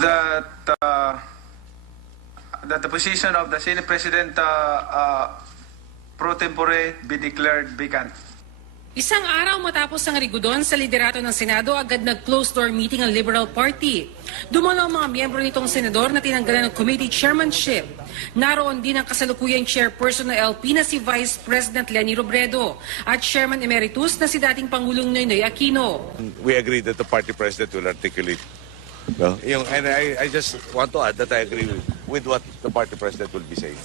that uh, that the position of the Senate President uh, uh, pro tempore be declared vacant. Isang araw matapos ang rigudon sa liderato ng Senado, agad nag-closed door meeting ang Liberal Party. Dumalo ang mga miyembro nitong senador na tinanggalan ng committee chairmanship. Naroon din ang kasalukuyang chairperson ng LP na si Vice President Lenny Robredo at Chairman Emeritus na si dating Pangulong Noynoy Aquino. we agree that the party president will articulate. No? Yung, and I, I just want to add that I agree with, with what the party president will be saying.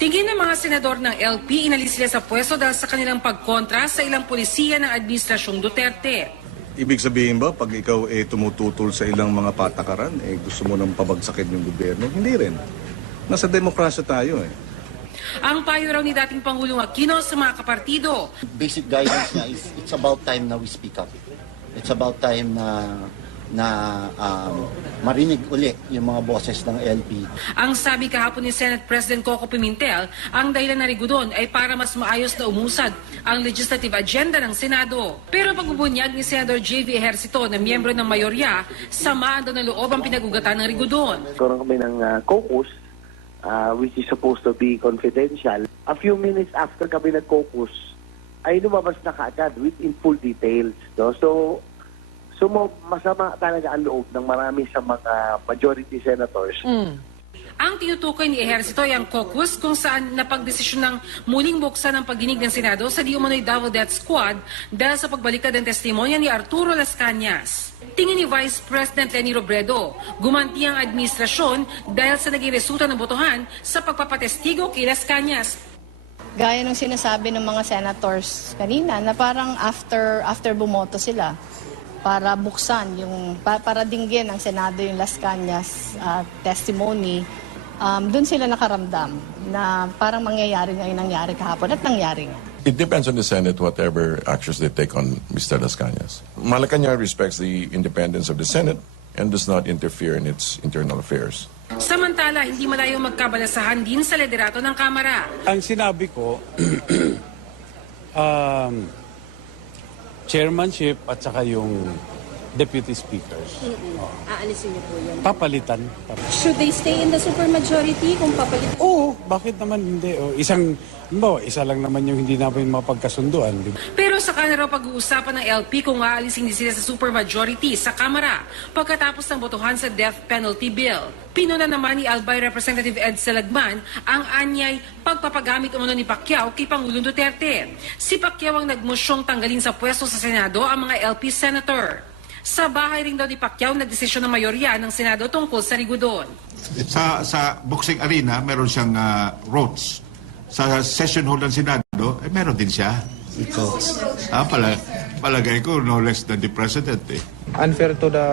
Tingin ng mga senador ng LP, inalis sila sa pwesto dahil sa kanilang pagkontra sa ilang polisiya ng Administrasyong Duterte. Ibig sabihin ba, pag ikaw eh, tumututol sa ilang mga patakaran, eh, gusto mo nang pabagsakin yung gobyerno? Hindi rin. Nasa demokrasya tayo eh. Ang payo raw ni dating Pangulong Aquino sa mga kapartido, basic guidance niya is it's about time na we speak up. It's about time na na um, marinig uli yung mga boses ng LP. Ang sabi kahapon ni Senate President Coco Pimentel, ang dahilan na rigudon ay para mas maayos na umusad ang legislative agenda ng Senado. Pero pagbubunyag ni Senador J.V. Ejercito na miyembro ng mayorya, samaan daw ng loob ang pinagugatan ng rigudon. Nagkaroon kami ng uh, caucus, uh, which is supposed to be confidential. A few minutes after kami nag-caucus, ay lumabas na kaagad with in full details. No? So, so mo- masama talaga ang loob ng marami sa mga majority senators Ang tinutukoy ni Ejercito ay ang caucus kung saan napagdesisyon ng muling buksan ang pagdinig ng Senado sa di umano'y Davao Death Squad dahil sa pagbaliktad ng testimonya ni Arturo Las Cañas. Tingin ni Vice President Lenny Robredo, gumanti ang administrasyon dahil sa naging resulta ng botohan sa pagpapatestigo kay Las Cañas. Gaya ng sinasabi ng mga senators kanina na parang after after bumoto sila para buksan yung pa- para dinggin ng Senado yung Las Cañas uh, testimony um, doon sila nakaramdam na parang mangyayari nga yung nangyari kahapon at nangyari nga. It depends on the Senate whatever actions they take on Mr. Las Cañas. Malacanang respects the independence of the Senate and does not interfere in its internal affairs. Samantala, hindi malayo magkabalasahan din sa liderato ng Kamara. Ang sinabi ko, um, chairmanship at saka yung deputy speakers. Aalisin niyo po yun. Papalitan. Should they stay in the supermajority kung papalit? Oo, bakit naman hindi? O, isang, mo, isa lang naman yung hindi namin mapagkasunduan. Di ba? Pero sa raw pag-uusapan ng LP kung aalisin din sila sa supermajority sa Kamara pagkatapos ng botohan sa death penalty bill. Pinuna naman ni Albay Representative Ed Salagman ang anyay pagpapagamit umano ni Pacquiao kay Pangulong Duterte. Si Pacquiao ang nagmosyong tanggalin sa pwesto sa Senado ang mga LP senator. Sa bahay rin daw ni Pacquiao nagdesisyon ng mayorya ng Senado tungkol sa rigudon. Sa sa boxing arena, meron siyang ah, roads. Sa session hall ng Senado, eh, meron din siya. Ito. Ah, pala, palagay ko no less than the president eh. unfair to the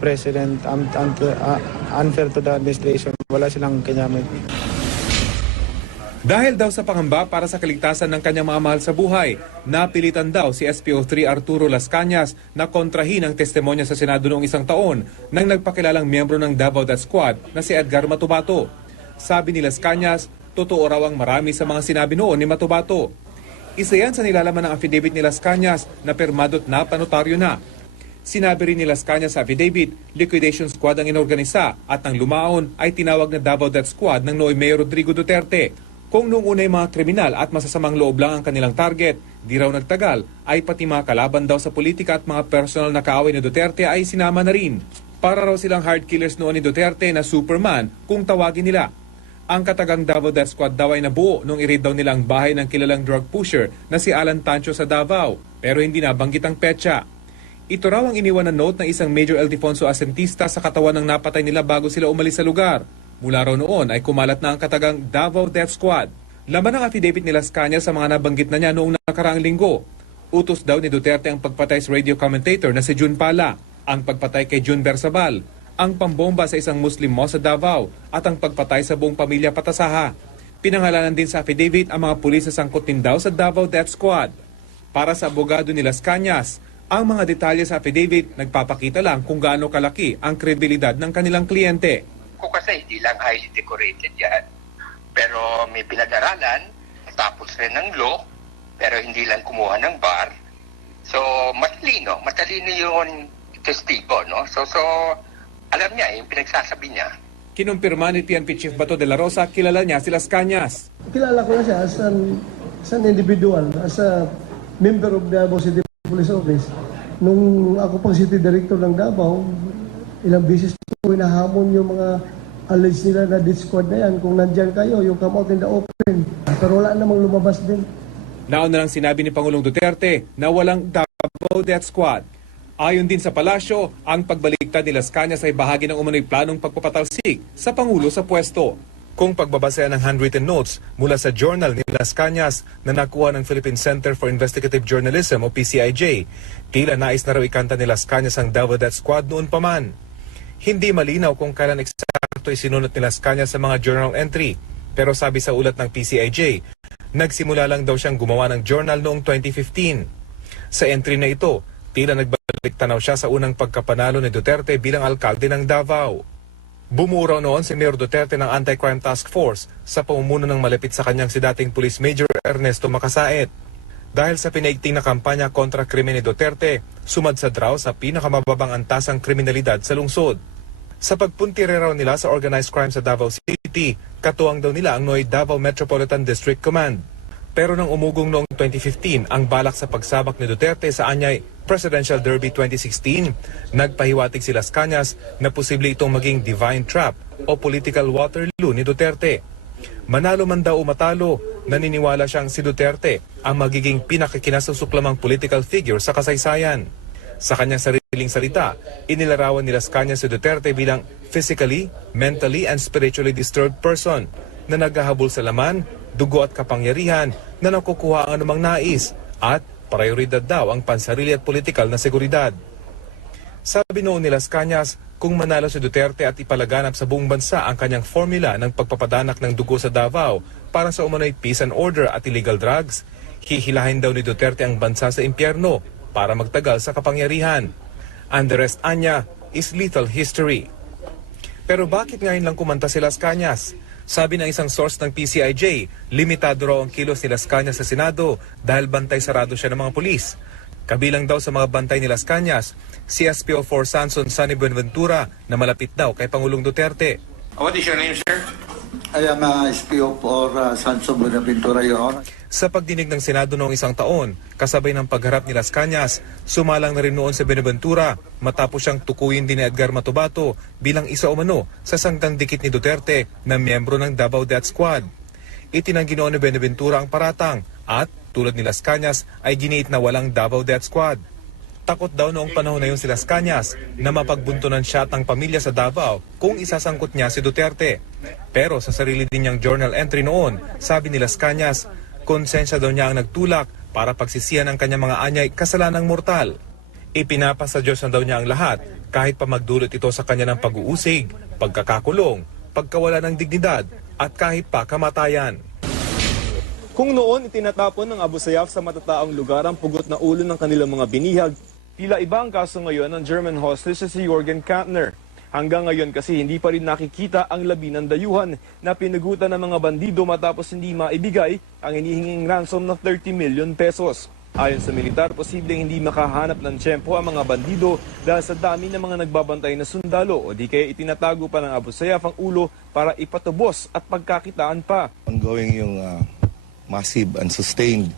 president, um, un- uh, unfair to the administration. Wala silang kinamit. Dahil daw sa pangamba para sa kaligtasan ng kanyang mga mahal sa buhay, napilitan daw si SPO3 Arturo Las Cañas na kontrahin ang testimonya sa Senado noong isang taon nang nagpakilalang miyembro ng Davao Death Squad na si Edgar Matubato. Sabi ni Las Cañas, totoo raw ang marami sa mga sinabi noon ni Matubato. Isa yan sa nilalaman ng affidavit ni Las Cañas na permado't na panotaryo na. Sinabi rin ni Las Cañas sa affidavit, liquidation squad ang inorganisa at ang lumaon ay tinawag na Davao Death Squad ng Noy Mayor Rodrigo Duterte. Kung noong unay mga kriminal at masasamang loob lang ang kanilang target, di raw nagtagal, ay pati mga kalaban daw sa politika at mga personal na kaaway ni Duterte ay sinama na rin. Para raw silang hard killers noon ni Duterte na Superman kung tawagin nila. Ang katagang Davao Death Squad daw ay nabuo nung i-raid daw nila ang bahay ng kilalang drug pusher na si Alan Tancho sa Davao, pero hindi nabanggit ang petsa. Ito raw ang iniwan na note ng isang Major Ildefonso Asentista sa katawan ng napatay nila bago sila umalis sa lugar. Mula raw noon ay kumalat na ang katagang Davao Death Squad. Laman ng affidavit ni Las Cañas sa mga nabanggit na niya noong nakaraang linggo. Utos daw ni Duterte ang pagpatay sa radio commentator na si Jun Pala, ang pagpatay kay Jun Bersabal, ang pambomba sa isang Muslim mosque sa Davao at ang pagpatay sa buong pamilya Patasaha. Pinangalanan din sa affidavit ang mga pulis sa sangkot din daw sa Davao Death Squad. Para sa abogado ni Las Cañas, ang mga detalye sa affidavit nagpapakita lang kung gaano kalaki ang kredibilidad ng kanilang kliyente. Ko kasi hindi lang highly decorated yan. Pero may pinag-aralan, tapos rin ng law, pero hindi lang kumuha ng bar. So, matalino. Matalino yung testigo, no? So, so alam niya, yung pinagsasabi niya. Kinumpirma ni PNP Chief Bato de la Rosa, kilala niya si Las Cañas. Kilala ko na siya as an, as an individual, as a member of Davao City Police Office. Nung ako pang city director ng Davao, ilang beses ko hinahamon yung mga alleged nila na squad na yan. Kung nandyan kayo, yung come out in the open. Pero wala namang lumabas din. Nauna lang sinabi ni Pangulong Duterte na walang Davao Death Squad. Ayon din sa palasyo, ang pagbaliktad ni Las Cañas ay bahagi ng umano'y planong pagpapatalsik sa Pangulo sa pwesto. Kung pagbabasehan ng handwritten notes mula sa journal ni Las Cañas na nakuha ng Philippine Center for Investigative Journalism o PCIJ, tila nais na raw ikanta ni Las Cañas ang Davao Death Squad noon pa man. Hindi malinaw kung kailan eksakto isinunot ni Las Cañas sa mga journal entry, pero sabi sa ulat ng PCIJ, nagsimula lang daw siyang gumawa ng journal noong 2015. Sa entry na ito, tila nagbalik tanaw siya sa unang pagkapanalo ni Duterte bilang alkalde ng Davao. Bumuraw noon si Mayor Duterte ng Anti-Crime Task Force sa pamumuno ng malapit sa kanyang si dating Police Major Ernesto Makasaet. Dahil sa pinaigting na kampanya kontra krimen ni Duterte, sumadsad raw sa pinakamababang antasang kriminalidad sa lungsod. Sa pagpuntire raw nila sa organized crime sa Davao City, katuwang daw nila ang Noy Davao Metropolitan District Command. Pero nang umugong noong 2015 ang balak sa pagsabak ni Duterte sa anyay Presidential Derby 2016, nagpahiwatig si Las Cañas na posible itong maging divine trap o political Waterloo ni Duterte. Manalo man daw o matalo, naniniwala siyang si Duterte ang magiging pinakakinasasuklamang political figure sa kasaysayan. Sa kanyang sariling salita, inilarawan ni Las Cañas si Duterte bilang physically, mentally, and spiritually disturbed person na naghahabol sa laman, dugo at kapangyarihan na nakukuha ang anumang nais at prioridad daw ang pansarili at politikal na seguridad. Sabi noon ni Las Cañas, kung manalo si Duterte at ipalaganap sa buong bansa ang kanyang formula ng pagpapadanak ng dugo sa Davao para sa umano'y peace and order at illegal drugs, hihilahin daw ni Duterte ang bansa sa impyerno para magtagal sa kapangyarihan. And the rest, Anya, is little history. Pero bakit ngayon lang kumanta si Las Cañas? Sabi ng isang source ng PCIJ, limitado raw ang kilos ni Las Cañas sa Senado dahil bantay sarado siya ng mga pulis. Kabilang daw sa mga bantay ni Las Cañas, si SPO4 Sanson Sunny Buenaventura na malapit daw kay Pangulong Duterte. What is your name, sir? I am uh, SPO for uh, Sanso Buenaventura, Your Honor. Sa pagdinig ng Senado noong isang taon, kasabay ng pagharap ni Las Cañas, sumalang na rin noon sa Benaventura matapos siyang tukuyin din ni Edgar Matubato bilang isa umano sa sanggang dikit ni Duterte na miyembro ng Davao Death Squad. Itinanggi noon ni Benaventura ang paratang at tulad ni Las Cañas ay giniit na walang Davao Death Squad. Takot daw noong panahon na yun si Las Cañas na mapagbuntunan siya at ang pamilya sa Davao kung isasangkot niya si Duterte. Pero sa sarili din niyang journal entry noon, sabi ni Las Cañas, konsensya daw niya ang nagtulak para pagsisiyan ang kanyang mga anyay kasalanang mortal. Ipinapasa Diyos na daw niya ang lahat kahit pa magdulot ito sa kanya ng pag-uusig, pagkakakulong, pagkawala ng dignidad at kahit pa kamatayan. Kung noon itinatapon ng Abu Sayyaf sa matataong lugar ang pugot na ulo ng kanilang mga binihag, tila iba ang kaso ngayon ng German hostage si Jorgen Kantner. Hanggang ngayon kasi hindi pa rin nakikita ang labi ng dayuhan na pinagutan ng mga bandido matapos hindi maibigay ang hinihinging ransom na 30 million pesos. Ayon sa militar, posibleng hindi makahanap ng tiyempo ang mga bandido dahil sa dami ng mga nagbabantay na sundalo o di kaya itinatago pa ng Abu Sayyaf ang ulo para ipatubos at pagkakitaan pa. Ongoing yung uh, massive and sustained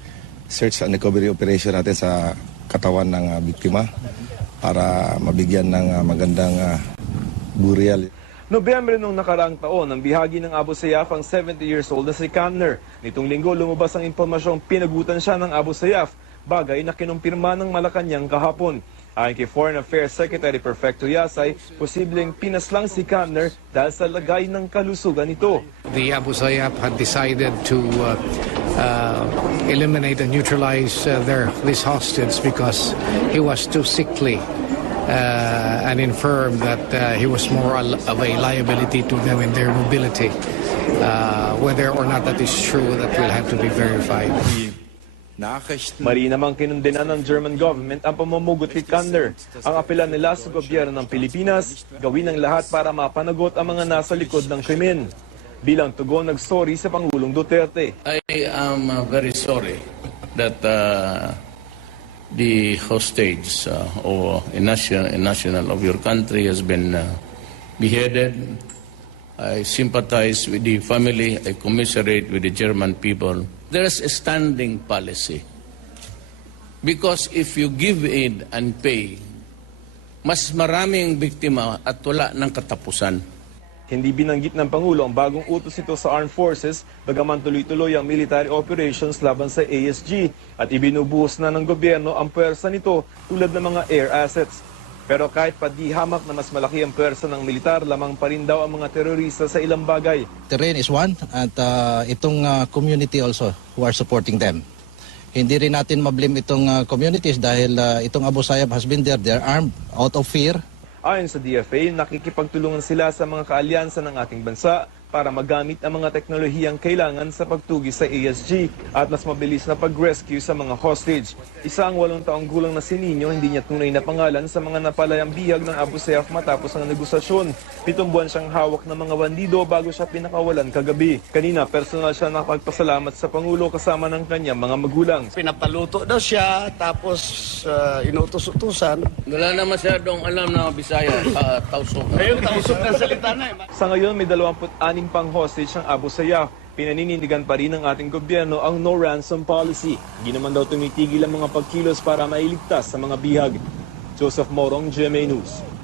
search and recovery operation natin sa katawan ng uh, biktima para mabigyan ng uh, magandang uh, burial. Nobyembre nung nakaraang taon, ang bihagi ng Abu Sayyaf ang 70 years old na si Kamner. Nitong linggo, lumabas ang impormasyong pinagutan siya ng Abu Sayyaf, bagay na kinumpirma ng Malacanang kahapon. Ayon kay Foreign Affairs Secretary Perfecto Yasay, posibleng pinaslang si Kamner dahil sa lagay ng kalusugan nito. The Abu Sayyaf had decided to uh, uh, eliminate and neutralize uh, their this hostage because he was too sickly and infirm that uh, he was more of a liability to them in their mobility. Uh, whether or not that is true, that will have to be verified. Mari namang kinundenan ng German government ang pamumugot kay Kander. Ang apela nila sa gobyerno ng Pilipinas, gawin ang lahat para mapanagot ang mga nasa likod ng krimen. Bilang tugon nagsorry sa Pangulong Duterte. I am uh, very sorry that uh, the hostage uh, or a national, a national of your country has been uh, beheaded. I sympathize with the family. I commiserate with the German people. There's a standing policy. Because if you give aid and pay, mas maraming biktima at wala ng katapusan. Hindi binanggit ng Pangulo ang bagong utos nito sa Armed Forces, bagaman tuloy-tuloy ang military operations laban sa ASG at ibinubuhos na ng gobyerno ang pwersa nito tulad ng mga air assets. Pero kahit pa di hamak na mas malaki ang pwersa ng militar, lamang pa rin daw ang mga terorista sa ilang bagay. terrain is one at uh, itong uh, community also who are supporting them. Hindi rin natin mablame itong uh, communities dahil uh, itong Abu Sayyaf has been there, they're armed out of fear. Ayon sa DFA, nakikipagtulungan sila sa mga kaalyansa ng ating bansa para magamit ang mga teknolohiyang kailangan sa pagtugi sa ASG at mas mabilis na pag-rescue sa mga hostage. Isa ang walong taong gulang na si Nino, hindi niya tunay na pangalan sa mga napalayang bihag ng Abu Sayyaf matapos ang negosasyon. Pitong buwan siyang hawak ng mga bandido bago siya pinakawalan kagabi. Kanina, personal siya nakapagpasalamat sa Pangulo kasama ng kanyang mga magulang. Pinapaluto daw siya, tapos uh, inutos-utusan. Wala na masyadong alam na Bisaya, uh, tausok. Ngayon, tausok ng salita na eh. Sa ngayon, may 26 pang hostage ang Abu Sayyaf. Pinaninindigan pa rin ng ating gobyerno ang no ransom policy. Hindi naman daw tumitigil ang mga pagkilos para mailigtas sa mga bihag. Joseph Morong, GMA News.